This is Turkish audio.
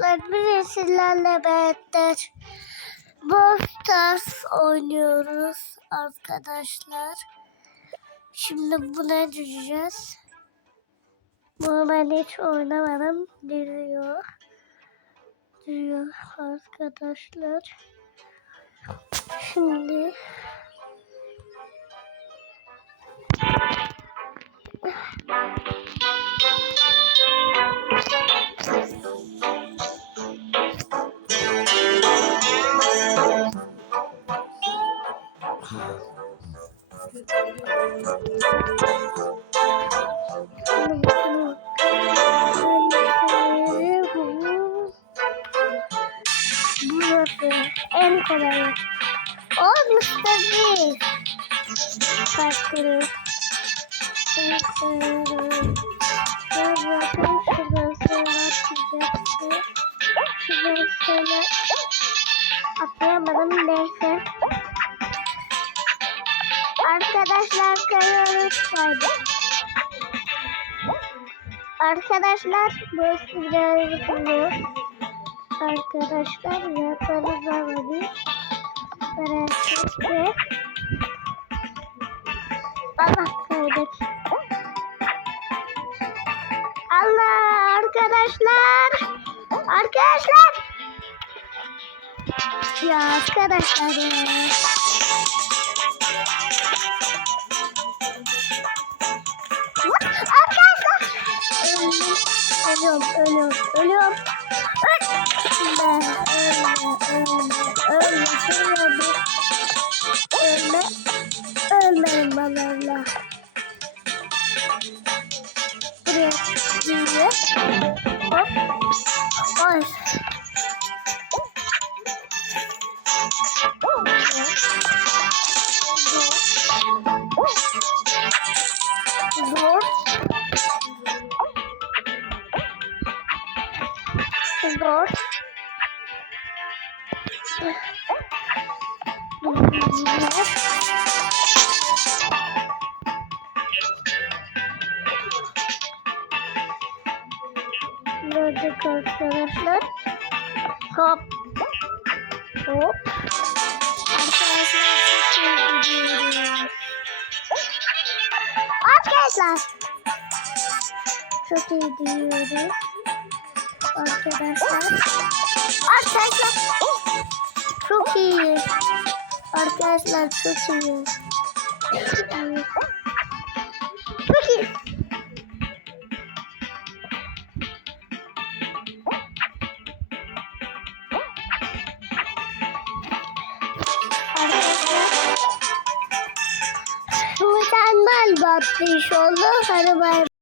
Bugün sizlerle beraber Brawl oynuyoruz arkadaşlar. Şimdi buna düşeceğiz. Bunu ben hiç oynamadım. Diyor. Diyor arkadaşlar. Şimdi Burası en kolay. Olmuştu değil. Farklı. Bakın şurası var sıcaksı. Şurası şöyle atlayamadım neyse. Arkadaşlar kayıyoruz kaydı. Arkadaşlar burası biraz yıkılıyor. Arkadaşlar yaparız bir. Merak Allah kaydık. Allah arkadaşlar. Arkadaşlar. Ya arkadaşlar ya. Ölüyorum, ölüyorum, ölüyorum. Ölme, ölme, ölme, ölme, ölme, ölme, bana Allah. Buraya gidiyor. Hop. Ay. Zor. Gördük arkadaşlar. Hop. Hop. Arkadaşlar çok iyi gidiyoruz. Arkadaşlar. Arkadaşlar. Çok iyi. Arkadaşlar çok iyi. Çok iyi. Arkadaşlar. Mükemmel bir atlayış oldu. Hadi bay